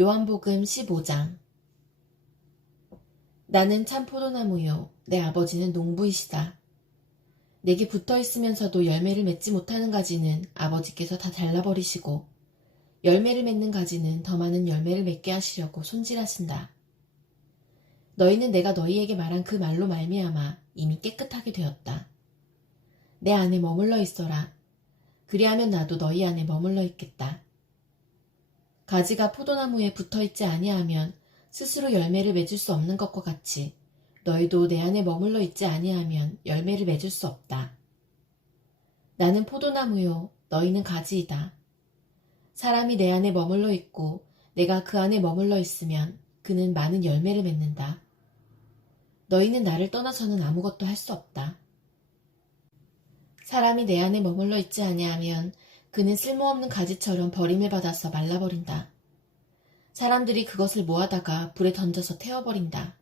요한복음 15장. 나는 참 포도나무요 내 아버지는 농부이시다. 내게 붙어있으면서도 열매를 맺지 못하는 가지는 아버지께서 다 잘라버리시고 열매를 맺는 가지는 더 많은 열매를 맺게 하시려고 손질하신다. 너희는 내가 너희에게 말한 그 말로 말미암아 이미 깨끗하게 되었다. 내 안에 머물러 있어라. 그리하면 나도 너희 안에 머물러 있겠다. 가지가 포도나무에 붙어있지 아니하면 스스로 열매를 맺을 수 없는 것과 같이 너희도 내 안에 머물러 있지 아니하면 열매를 맺을 수 없다. 나는 포도나무요 너희는 가지이다. 사람이 내 안에 머물러 있고 내가 그 안에 머물러 있으면 그는 많은 열매를 맺는다. 너희는 나를 떠나서는 아무것도 할 수 없다. 사람이 내 안에 머물러 있지 아니하면 그는 쓸모없는 가지처럼 버림을 받아서 말라버린다. 사람들이 그것을 모아다가 불에 던져서 태워버린다.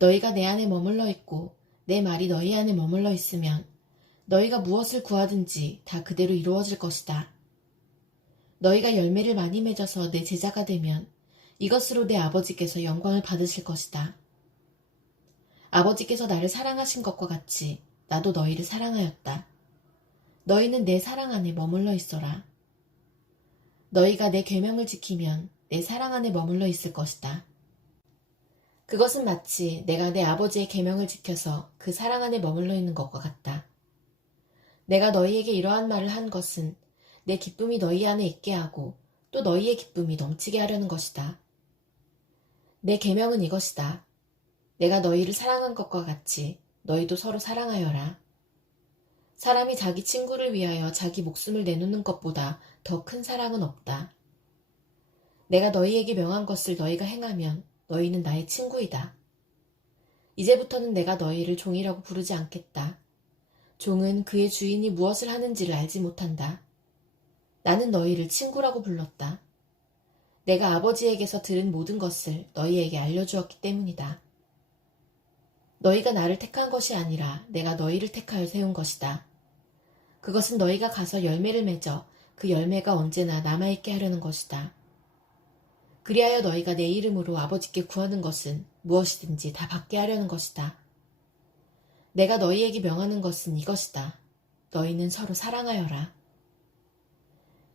너희가 내 안에 머물러 있고 내 말이 너희 안에 머물러 있으면 너희가 무엇을 구하든지 다 그대로 이루어질 것이다. 너희가 열매를 많이 맺어서 내 제자가 되면 이것으로 내 아버지께서 영광을 받으실 것이다. 아버지께서 나를 사랑하신 것과 같이 나도 너희를 사랑하였다. 너희는 내 사랑 안에 머물러 있어라. 너희가 내 계명을 지키면 내 사랑 안에 머물러 있을 것이다. 그것은 마치 내가 내 아버지의 계명을 지켜서 그 사랑 안에 머물러 있는 것과 같다. 내가 너희에게 이러한 말을 한 것은 내 기쁨이 너희 안에 있게 하고 또 너희의 기쁨이 넘치게 하려는 것이다. 내 계명은 이것이다. 내가 너희를 사랑한 것과 같이 너희도 서로 사랑하여라. 사람이 자기 친구를 위하여 자기 목숨을 내놓는 것보다 더 큰 사랑은 없다. 내가 너희에게 명한 것을 너희가 행하면 너희는 나의 친구이다. 이제부터는 내가 너희를 종이라고 부르지 않겠다. 종은 그의 주인이 무엇을 하는지를 알지 못한다. 나는 너희를 친구라고 불렀다. 내가 아버지에게서 들은 모든 것을 너희에게 알려주었기 때문이다. 너희가 나를 택한 것이 아니라 내가 너희를 택하여 세운 것이다. 그것은 너희가 가서 열매를 맺어 그 열매가 언제나 남아있게 하려는 것이다. 그리하여 너희가 내 이름으로 아버지께 구하는 것은 무엇이든지 다 받게 하려는 것이다. 내가 너희에게 명하는 것은 이것이다. 너희는 서로 사랑하여라.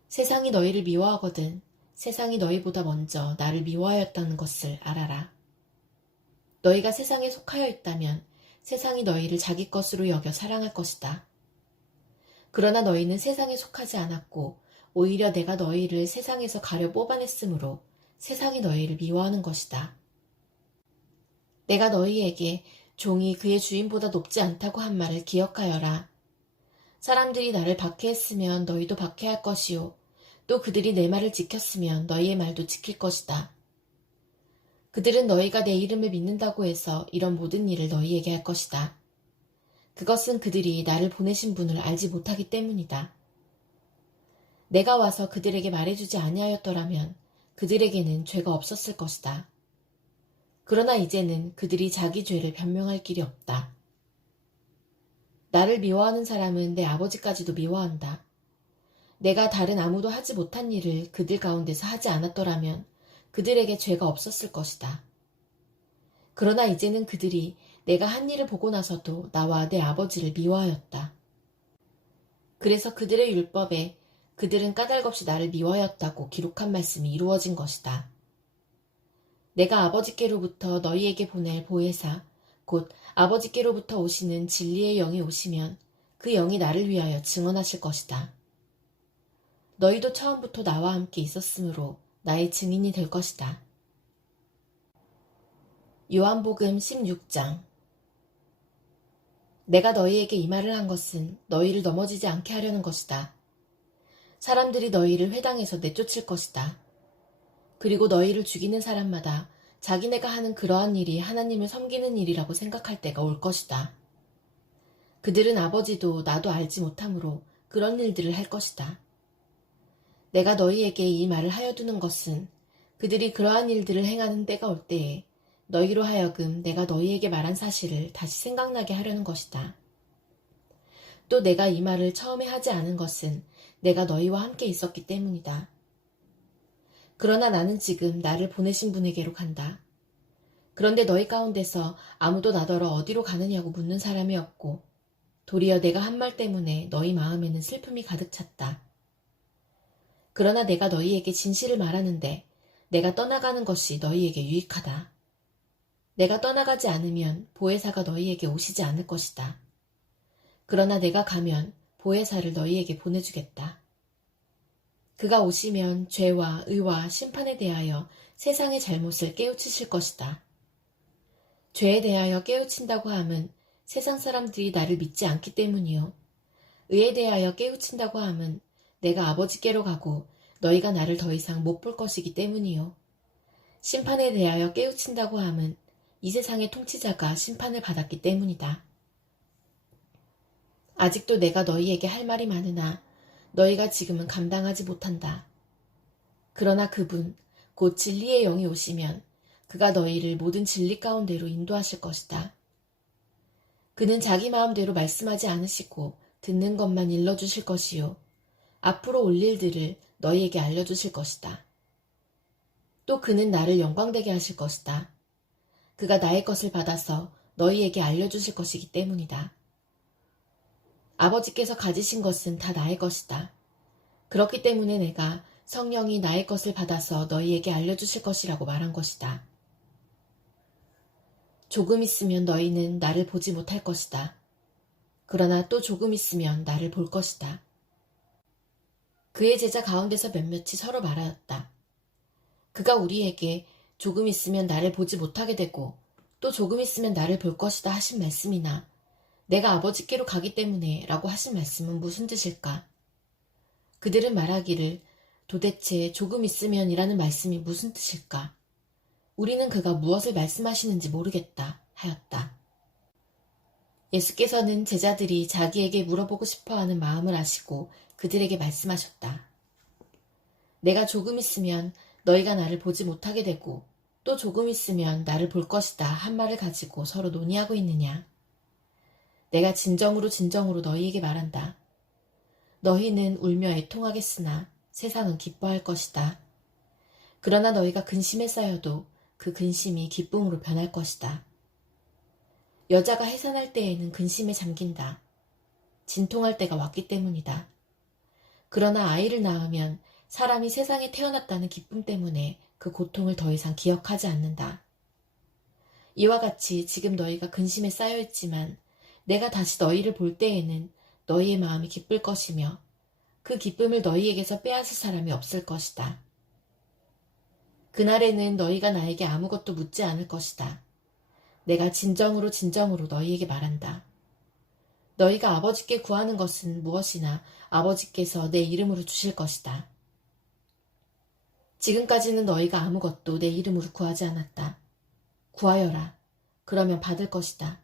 세상이 너희를 미워하거든 세상이 너희보다 먼저 나를 미워하였다는 것을 알아라. 너희가 세상에 속하여 있다면 세상이 너희를 자기 것으로 여겨 사랑할 것이다. 그러나 너희는 세상에 속하지 않았고 오히려 내가 너희를 세상에서 가려 뽑아냈으므로 세상이 너희를 미워하는 것이다. 내가 너희에게 종이 그의 주인보다 높지 않다고 한 말을 기억하여라. 사람들이 나를 박해했으면 너희도 박해할 것이요 또 그들이 내 말을 지켰으면 너희의 말도 지킬 것이다. 그들은 너희가 내 이름을 믿는다고 해서 이런 모든 일을 너희에게 할 것이다. 그것은 그들이 나를 보내신 분을 알지 못하기 때문이다. 내가 와서 그들에게 말해주지 아니하였더라면 그들에게는 죄가 없었을 것이다. 그러나 이제는 그들이 자기 죄를 변명할 길이 없다. 나를 미워하는 사람은 내 아버지까지도 미워한다. 내가 다른 아무도 하지 못한 일을 그들 가운데서 하지 않았더라면 그들에게 죄가 없었을 것이다. 그러나 이제는 그들이 내가 한 일을 보고 나서도 나와 내 아버지를 미워하였다. 그래서 그들의 율법에 그들은 까닭없이 나를 미워하였다고 기록한 말씀이 이루어진 것이다. 내가 아버지께로부터 너희에게 보낼 보혜사, 곧 아버지께로부터 오시는 진리의 영이 오시면 그 영이 나를 위하여 증언하실 것이다. 너희도 처음부터 나와 함께 있었으므로 나의 증인이 될 것이다. 요한복음 16장. 내가 너희에게 이 말을 한 것은 너희를 넘어지지 않게 하려는 것이다. 사람들이 너희를 회당에서 내쫓을 것이다. 그리고 너희를 죽이는 사람마다 자기네가 하는 그러한 일이 하나님을 섬기는 일이라고 생각할 때가 올 것이다. 그들은 아버지도 나도 알지 못하므로 그런 일들을 할 것이다. 내가 너희에게 이 말을 하여 두는 것은 그들이 그러한 일들을 행하는 때가 올 때에 너희로 하여금 내가 너희에게 말한 사실을 다시 생각나게 하려는 것이다. 또 내가 이 말을 처음에 하지 않은 것은 내가 너희와 함께 있었기 때문이다. 그러나 나는 지금 나를 보내신 분에게로 간다. 그런데 너희 가운데서 아무도 나더러 어디로 가느냐고 묻는 사람이 없고 도리어 내가 한 말 때문에 너희 마음에는 슬픔이 가득 찼다. 그러나 내가 너희에게 진실을 말하는데 내가 떠나가는 것이 너희에게 유익하다. 내가 떠나가지 않으면 보혜사가 너희에게 오시지 않을 것이다. 그러나 내가 가면 보혜사를 너희에게 보내주겠다. 그가 오시면 죄와 의와 심판에 대하여 세상의 잘못을 깨우치실 것이다. 죄에 대하여 깨우친다고 함은 세상 사람들이 나를 믿지 않기 때문이요. 의에 대하여 깨우친다고 함은 내가 아버지께로 가고 너희가 나를 더 이상 못 볼 것이기 때문이요. 심판에 대하여 깨우친다고 함은 이 세상의 통치자가 심판을 받았기 때문이다. 아직도 내가 너희에게 할 말이 많으나 너희가 지금은 감당하지 못한다. 그러나 그분, 곧 진리의 영이 오시면 그가 너희를 모든 진리 가운데로 인도하실 것이다. 그는 자기 마음대로 말씀하지 않으시고 듣는 것만 일러주실 것이요. 앞으로 올 일들을 너희에게 알려주실 것이다. 또 그는 나를 영광되게 하실 것이다. 그가 나의 것을 받아서 너희에게 알려주실 것이기 때문이다. 아버지께서 가지신 것은 다 나의 것이다. 그렇기 때문에 내가 성령이 나의 것을 받아서 너희에게 알려주실 것이라고 말한 것이다. 조금 있으면 너희는 나를 보지 못할 것이다. 그러나 또 조금 있으면 나를 볼 것이다. 그의 제자 가운데서 몇몇이 서로 말하였다. 그가 우리에게 조금 있으면 나를 보지 못하게 되고 또 조금 있으면 나를 볼 것이다 하신 말씀이나 내가 아버지께로 가기 때문에 라고 하신 말씀은 무슨 뜻일까? 그들은 말하기를 도대체 조금 있으면 이라는 말씀이 무슨 뜻일까? 우리는 그가 무엇을 말씀하시는지 모르겠다 하였다. 예수께서는 제자들이 자기에게 물어보고 싶어하는 마음을 아시고 그들에게 말씀하셨다. 내가 조금 있으면 너희가 나를 보지 못하게 되고 또 조금 있으면 나를 볼 것이다 한 말을 가지고 서로 논의하고 있느냐. 내가 진정으로 너희에게 말한다. 너희는 울며 애통하겠으나 세상은 기뻐할 것이다. 그러나 너희가 근심에 쌓여도 그 근심이 기쁨으로 변할 것이다. 여자가 해산할 때에는 근심에 잠긴다. 진통할 때가 왔기 때문이다. 그러나 아이를 낳으면 사람이 세상에 태어났다는 기쁨 때문에 그 고통을 더 이상 기억하지 않는다. 이와 같이 지금 너희가 근심에 쌓여있지만 내가 다시 너희를 볼 때에는 너희의 마음이 기쁠 것이며 그 기쁨을 너희에게서 빼앗을 사람이 없을 것이다. 그날에는 너희가 나에게 아무것도 묻지 않을 것이다. 내가 진정으로 너희에게 말한다. 너희가 아버지께 구하는 것은 무엇이나 아버지께서 내 이름으로 주실 것이다. 지금까지는 너희가 아무것도 내 이름으로 구하지 않았다. 구하여라. 그러면 받을 것이다.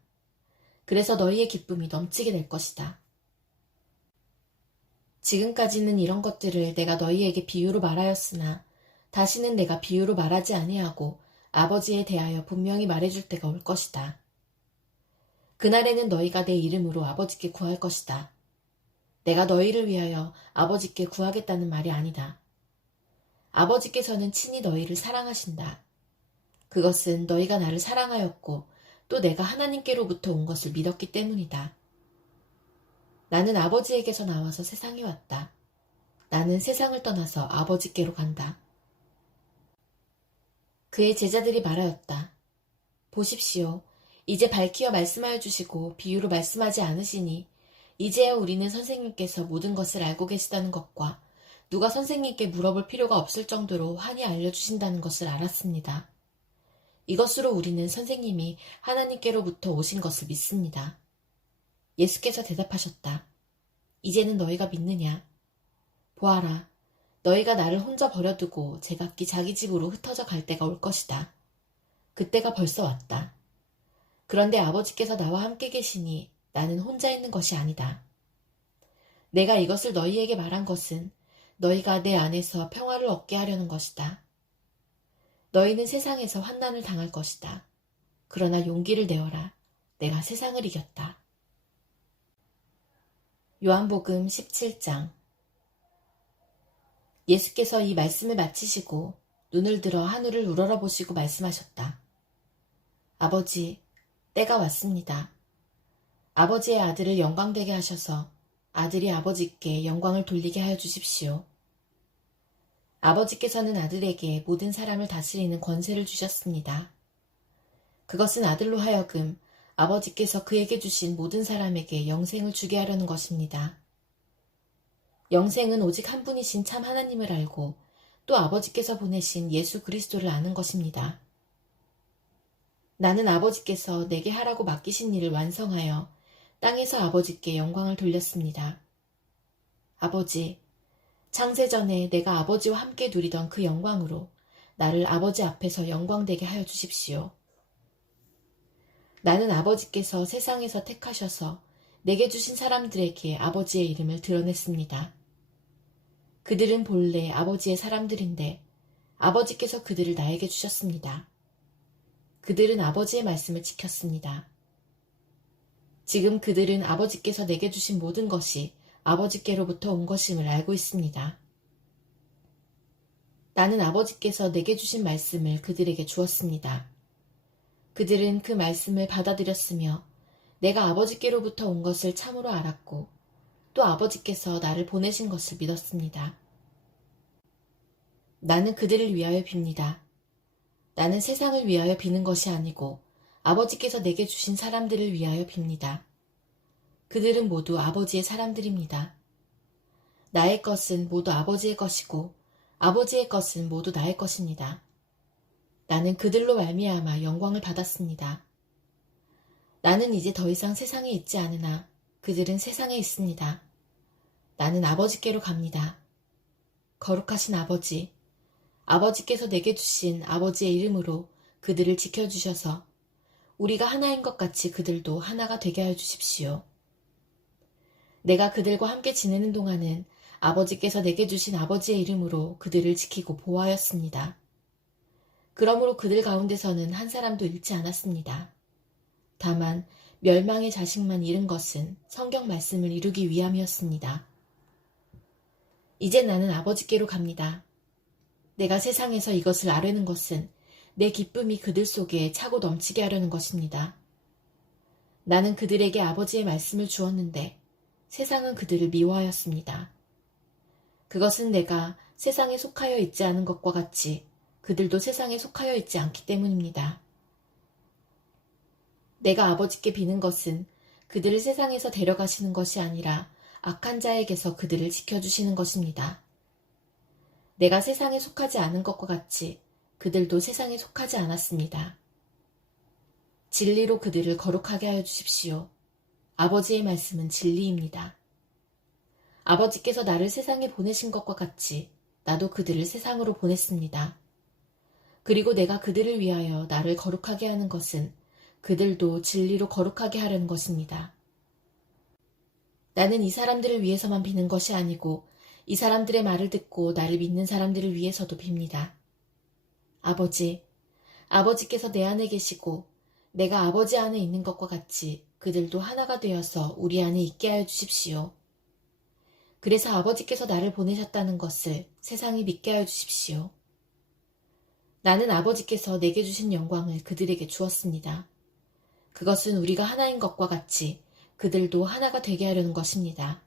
그래서 너희의 기쁨이 넘치게 될 것이다. 지금까지는 이런 것들을 내가 너희에게 비유로 말하였으나 다시는 내가 비유로 말하지 아니하고 아버지에 대하여 분명히 말해줄 때가 올 것이다. 그날에는 너희가 내 이름으로 아버지께 구할 것이다. 내가 너희를 위하여 아버지께 구하겠다는 말이 아니다. 아버지께서는 친히 너희를 사랑하신다. 그것은 너희가 나를 사랑하였고 또 내가 하나님께로부터 온 것을 믿었기 때문이다. 나는 아버지에게서 나와서 세상에 왔다. 나는 세상을 떠나서 아버지께로 간다. 그의 제자들이 말하였다. 보십시오. 이제 밝히어 말씀하여 주시고 비유로 말씀하지 않으시니 이제야 우리는 선생님께서 모든 것을 알고 계시다는 것과 누가 선생님께 물어볼 필요가 없을 정도로 환히 알려주신다는 것을 알았습니다. 이것으로 우리는 선생님이 하나님께로부터 오신 것을 믿습니다. 예수께서 대답하셨다. 이제는 너희가 믿느냐? 보아라. 너희가 나를 혼자 버려두고 제각기 자기 집으로 흩어져 갈 때가 올 것이다. 그때가 벌써 왔다. 그런데 아버지께서 나와 함께 계시니 나는 혼자 있는 것이 아니다. 내가 이것을 너희에게 말한 것은 너희가 내 안에서 평화를 얻게 하려는 것이다. 너희는 세상에서 환난을 당할 것이다. 그러나 용기를 내어라. 내가 세상을 이겼다. 요한복음 17장. 예수께서 이 말씀을 마치시고 눈을 들어 하늘을 우러러보시고 말씀하셨다. 아버지, 때가 왔습니다. 아버지의 아들을 영광되게 하셔서 아들이 아버지께 영광을 돌리게 하여 주십시오. 아버지께서는 아들에게 모든 사람을 다스리는 권세를 주셨습니다. 그것은 아들로 하여금 아버지께서 그에게 주신 모든 사람에게 영생을 주게 하려는 것입니다. 영생은 오직 한 분이신 참 하나님을 알고 또 아버지께서 보내신 예수 그리스도를 아는 것입니다. 나는 아버지께서 내게 하라고 맡기신 일을 완성하여 땅에서 아버지께 영광을 돌렸습니다. 아버지, 창세전에 내가 아버지와 함께 누리던 그 영광으로 나를 아버지 앞에서 영광되게 하여 주십시오. 나는 아버지께서 세상에서 택하셔서 내게 주신 사람들에게 아버지의 이름을 드러냈습니다. 그들은 본래 아버지의 사람들인데 아버지께서 그들을 나에게 주셨습니다. 그들은 아버지의 말씀을 지켰습니다. 지금 그들은 아버지께서 내게 주신 모든 것이 아버지께로부터 온 것임을 알고 있습니다. 나는 아버지께서 내게 주신 말씀을 그들에게 주었습니다. 그들은 그 말씀을 받아들였으며 내가 아버지께로부터 온 것을 참으로 알았고 또 아버지께서 나를 보내신 것을 믿었습니다. 나는 그들을 위하여 빕니다. 나는 세상을 위하여 비는 것이 아니고 아버지께서 내게 주신 사람들을 위하여 빕니다. 그들은 모두 아버지의 사람들입니다. 나의 것은 모두 아버지의 것이고 아버지의 것은 모두 나의 것입니다. 나는 그들로 말미암아 영광을 받았습니다. 나는 이제 더 이상 세상에 있지 않으나 그들은 세상에 있습니다. 나는 아버지께로 갑니다. 거룩하신 아버지, 아버지께서 내게 주신 아버지의 이름으로 그들을 지켜주셔서 우리가 하나인 것 같이 그들도 하나가 되게 하여 주십시오. 내가 그들과 함께 지내는 동안은 아버지께서 내게 주신 아버지의 이름으로 그들을 지키고 보호하였습니다. 그러므로 그들 가운데서는 한 사람도 잃지 않았습니다. 다만 멸망의 자식만 잃은 것은 성경 말씀을 이루기 위함이었습니다. 이제 나는 아버지께로 갑니다. 내가 세상에서 이것을 아뢰는 것은 내 기쁨이 그들 속에 차고 넘치게 하려는 것입니다. 나는 그들에게 아버지의 말씀을 주었는데 세상은 그들을 미워하였습니다. 그것은 내가 세상에 속하여 있지 않은 것과 같이 그들도 세상에 속하여 있지 않기 때문입니다. 내가 아버지께 비는 것은 그들을 세상에서 데려가시는 것이 아니라 악한 자에게서 그들을 지켜주시는 것입니다. 내가 세상에 속하지 않은 것과 같이 그들도 세상에 속하지 않았습니다. 진리로 그들을 거룩하게 하여 주십시오. 아버지의 말씀은 진리입니다. 아버지께서 나를 세상에 보내신 것과 같이 나도 그들을 세상으로 보냈습니다. 그리고 내가 그들을 위하여 나를 거룩하게 하는 것은 그들도 진리로 거룩하게 하려는 것입니다. 나는 이 사람들을 위해서만 비는 것이 아니고 이 사람들의 말을 듣고 나를 믿는 사람들을 위해서도 빕니다. 아버지, 아버지께서 내 안에 계시고 내가 아버지 안에 있는 것과 같이 그들도 하나가 되어서 우리 안에 있게 하여 주십시오. 그래서 아버지께서 나를 보내셨다는 것을 세상이 믿게 하여 주십시오. 나는 아버지께서 내게 주신 영광을 그들에게 주었습니다. 그것은 우리가 하나인 것과 같이 그들도 하나가 되게 하려는 것입니다.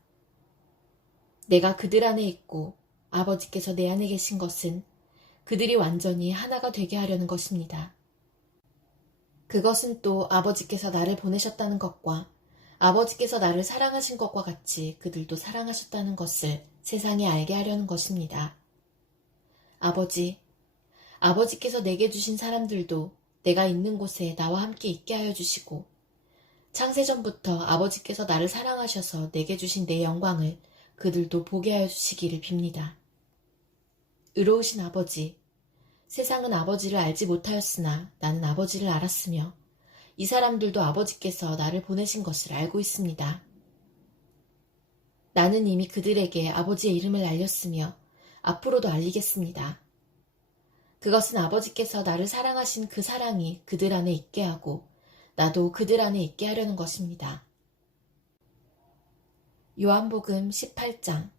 내가 그들 안에 있고 아버지께서 내 안에 계신 것은 그들이 완전히 하나가 되게 하려는 것입니다. 그것은 또 아버지께서 나를 보내셨다는 것과 아버지께서 나를 사랑하신 것과 같이 그들도 사랑하셨다는 것을 세상에 알게 하려는 것입니다. 아버지, 아버지께서 내게 주신 사람들도 내가 있는 곳에 나와 함께 있게 하여 주시고 창세전부터 아버지께서 나를 사랑하셔서 내게 주신 내 영광을 그들도 보게 하여 주시기를 빕니다. 의로우신 아버지, 세상은 아버지를 알지 못하였으나 나는 아버지를 알았으며 이 사람들도 아버지께서 나를 보내신 것을 알고 있습니다. 나는 이미 그들에게 아버지의 이름을 알렸으며 앞으로도 알리겠습니다. 그것은 아버지께서 나를 사랑하신 그 사랑이 그들 안에 있게 하고 나도 그들 안에 있게 하려는 것입니다. 요한복음 18장.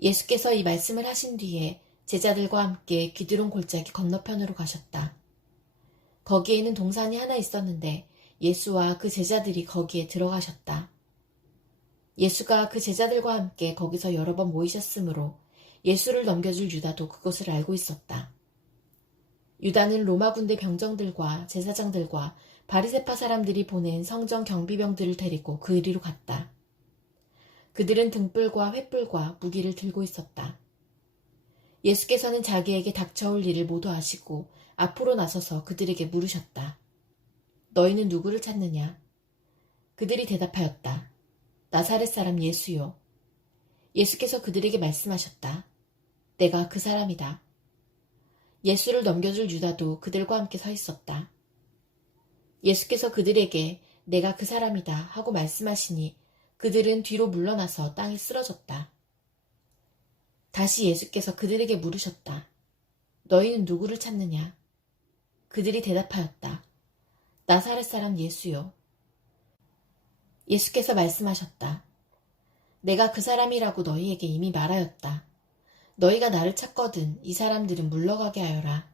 예수께서 이 말씀을 하신 뒤에 제자들과 함께 기드론 골짜기 건너편으로 가셨다. 거기에는 동산이 하나 있었는데 예수와 그 제자들이 거기에 들어가셨다. 예수가 그 제자들과 함께 거기서 여러 번 모이셨으므로 예수를 넘겨줄 유다도 그것을 알고 있었다. 유다는 로마 군대 병정들과 제사장들과 바리새파 사람들이 보낸 성전 경비병들을 데리고 그 이리로 갔다. 그들은 등불과 횃불과 무기를 들고 있었다. 예수께서는 자기에게 닥쳐올 일을 모두 아시고 앞으로 나서서 그들에게 물으셨다. 너희는 누구를 찾느냐? 그들이 대답하였다. 나사렛 사람 예수요. 예수께서 그들에게 말씀하셨다. 내가 그 사람이다. 예수를 넘겨줄 유다도 그들과 함께 서 있었다. 예수께서 그들에게 내가 그 사람이다 하고 말씀하시니 그들은 뒤로 물러나서 땅에 쓰러졌다. 다시 예수께서 그들에게 물으셨다. 너희는 누구를 찾느냐? 그들이 대답하였다. 나사렛 사람 예수요. 예수께서 말씀하셨다. 내가 그 사람이라고 너희에게 이미 말하였다. 너희가 나를 찾거든 이 사람들은 물러가게 하여라.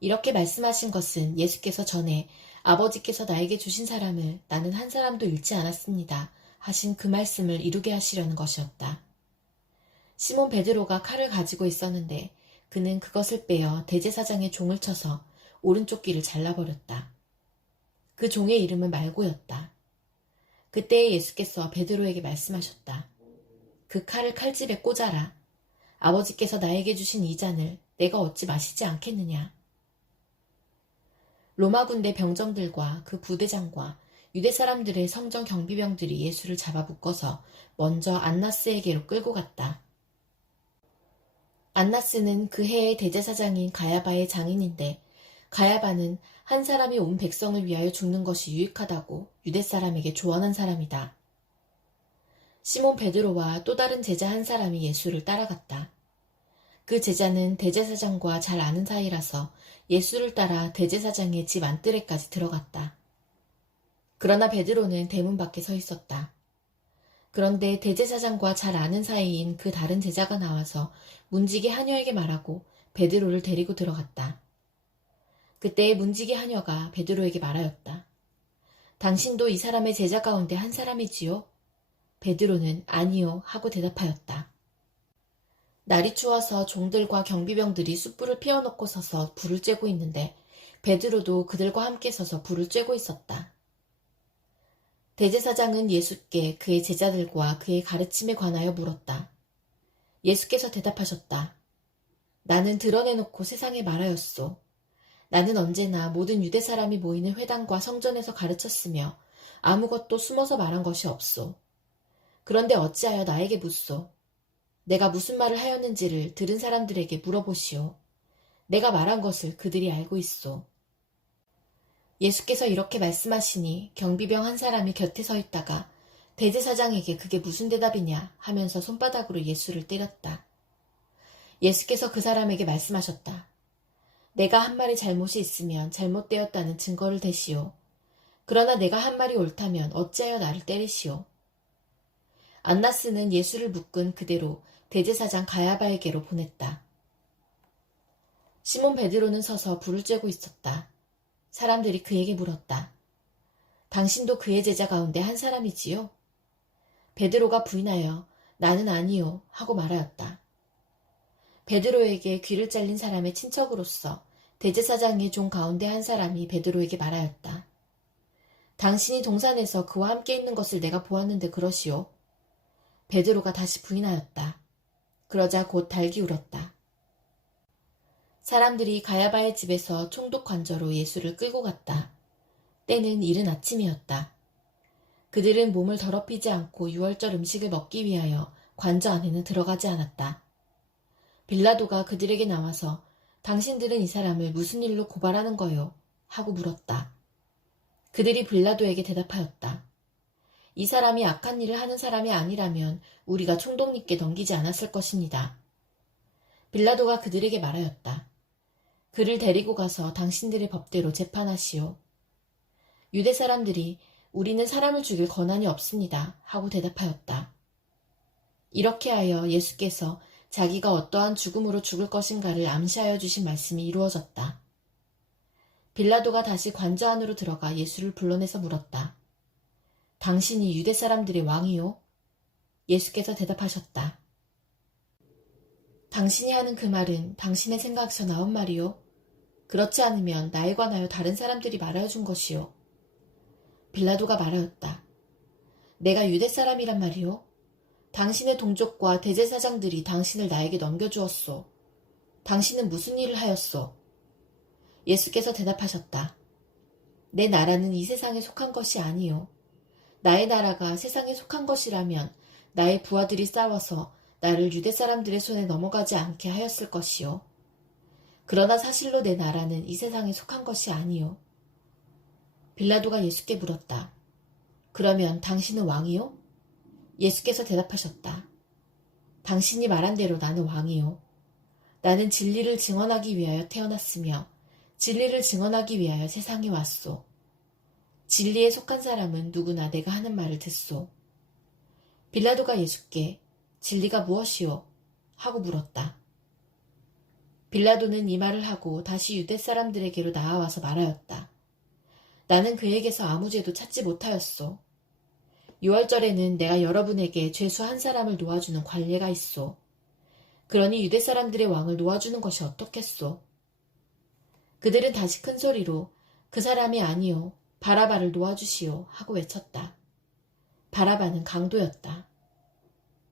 이렇게 말씀하신 것은 예수께서 전에 아버지께서 나에게 주신 사람을 나는 한 사람도 잃지 않았습니다 하신 그 말씀을 이루게 하시려는 것이었다. 시몬 베드로가 칼을 가지고 있었는데 그는 그것을 빼어 대제사장의 종을 쳐서 오른쪽 귀를 잘라버렸다. 그 종의 이름은 말고였다. 그때에 예수께서 베드로에게 말씀하셨다. 그 칼을 칼집에 꽂아라. 아버지께서 나에게 주신 이 잔을 내가 어찌 마시지 않겠느냐. 로마 군대 병정들과 그 부대장과 유대 사람들의 성전 경비병들이 예수를 잡아 묶어서 먼저 안나스에게로 끌고 갔다. 안나스는 그 해의 대제사장인 가야바의 장인인데 가야바는 한 사람이 온 백성을 위하여 죽는 것이 유익하다고 유대 사람에게 조언한 사람이다. 시몬 베드로와 또 다른 제자 한 사람이 예수를 따라갔다. 그 제자는 대제사장과 잘 아는 사이라서 예수를 따라 대제사장의 집 안뜰에까지 들어갔다. 그러나 베드로는 대문 밖에 서 있었다. 그런데 대제사장과 잘 아는 사이인 그 다른 제자가 나와서 문지기 하녀에게 말하고 베드로를 데리고 들어갔다. 그때 문지기 하녀가 베드로에게 말하였다. 당신도 이 사람의 제자 가운데 한 사람이지요? 베드로는 아니요 하고 대답하였다. 날이 추워서 종들과 경비병들이 숯불을 피워놓고 서서 불을 쬐고 있는데 베드로도 그들과 함께 서서 불을 쬐고 있었다. 대제사장은 예수께 그의 제자들과 그의 가르침에 관하여 물었다. 예수께서 대답하셨다. 나는 드러내놓고 세상에 말하였소. 나는 언제나 모든 유대 사람이 모이는 회당과 성전에서 가르쳤으며 아무것도 숨어서 말한 것이 없소. 그런데 어찌하여 나에게 묻소. 내가 무슨 말을 하였는지를 들은 사람들에게 물어보시오. 내가 말한 것을 그들이 알고 있소. 예수께서 이렇게 말씀하시니 경비병 한 사람이 곁에 서 있다가 대제사장에게 그게 무슨 대답이냐 하면서 손바닥으로 예수를 때렸다. 예수께서 그 사람에게 말씀하셨다. 내가 한 말이 잘못이 있으면 잘못되었다는 증거를 대시오. 그러나 내가 한 말이 옳다면 어찌하여 나를 때리시오. 안나스는 예수를 묶은 그대로 대제사장 가야바에게로 보냈다. 시몬 베드로는 서서 불을 쬐고 있었다. 사람들이 그에게 물었다. 당신도 그의 제자 가운데 한 사람이지요? 베드로가 부인하여 나는 아니요 하고 말하였다. 베드로에게 귀를 잘린 사람의 친척으로서 대제사장의 종 가운데 한 사람이 베드로에게 말하였다. 당신이 동산에서 그와 함께 있는 것을 내가 보았는데 그러시오. 베드로가 다시 부인하였다. 그러자 곧 달기 울었다. 사람들이 가야바의 집에서 총독 관저로 예수를 끌고 갔다. 때는 이른 아침이었다. 그들은 몸을 더럽히지 않고 유월절 음식을 먹기 위하여 관저 안에는 들어가지 않았다. 빌라도가 그들에게 나와서 당신들은 이 사람을 무슨 일로 고발하는 거요? 하고 물었다. 그들이 빌라도에게 대답하였다. 이 사람이 악한 일을 하는 사람이 아니라면 우리가 총독님께 넘기지 않았을 것입니다. 빌라도가 그들에게 말하였다. 그를 데리고 가서 당신들의 법대로 재판하시오. 유대 사람들이 우리는 사람을 죽일 권한이 없습니다. 하고 대답하였다. 이렇게 하여 예수께서 자기가 어떠한 죽음으로 죽을 것인가를 암시하여 주신 말씀이 이루어졌다. 빌라도가 다시 관저 안으로 들어가 예수를 불러내서 물었다. 당신이 유대 사람들의 왕이요? 예수께서 대답하셨다. 당신이 하는 그 말은 당신의 생각에서 나온 말이요? 그렇지 않으면 나에 관하여 다른 사람들이 말하여 준 것이요. 빌라도가 말하였다. 내가 유대 사람이란 말이요? 당신의 동족과 대제사장들이 당신을 나에게 넘겨주었소. 당신은 무슨 일을 하였소? 예수께서 대답하셨다. 내 나라는 이 세상에 속한 것이 아니요. 나의 나라가 세상에 속한 것이라면 나의 부하들이 싸워서 나를 유대 사람들의 손에 넘어가지 않게 하였을 것이요. 그러나 사실로 내 나라는 이 세상에 속한 것이 아니요. 빌라도가 예수께 물었다. 그러면 당신은 왕이요? 예수께서 대답하셨다. 당신이 말한 대로 나는 왕이요. 나는 진리를 증언하기 위하여 태어났으며 진리를 증언하기 위하여 세상에 왔소. 진리에 속한 사람은 누구나 내가 하는 말을 듣소. 빌라도가 예수께 진리가 무엇이요? 하고 물었다. 빌라도는 이 말을 하고 다시 유대 사람들에게로 나아와서 말하였다. 나는 그에게서 아무 죄도 찾지 못하였소. 6월절에는 내가 여러분에게 죄수 한 사람을 놓아주는 관례가 있소. 그러니 유대 사람들의 왕을 놓아주는 것이 어떻겠소? 그들은 다시 큰 소리로 그 사람이 아니요 바라바를 놓아주시오 하고 외쳤다. 바라바는 강도였다.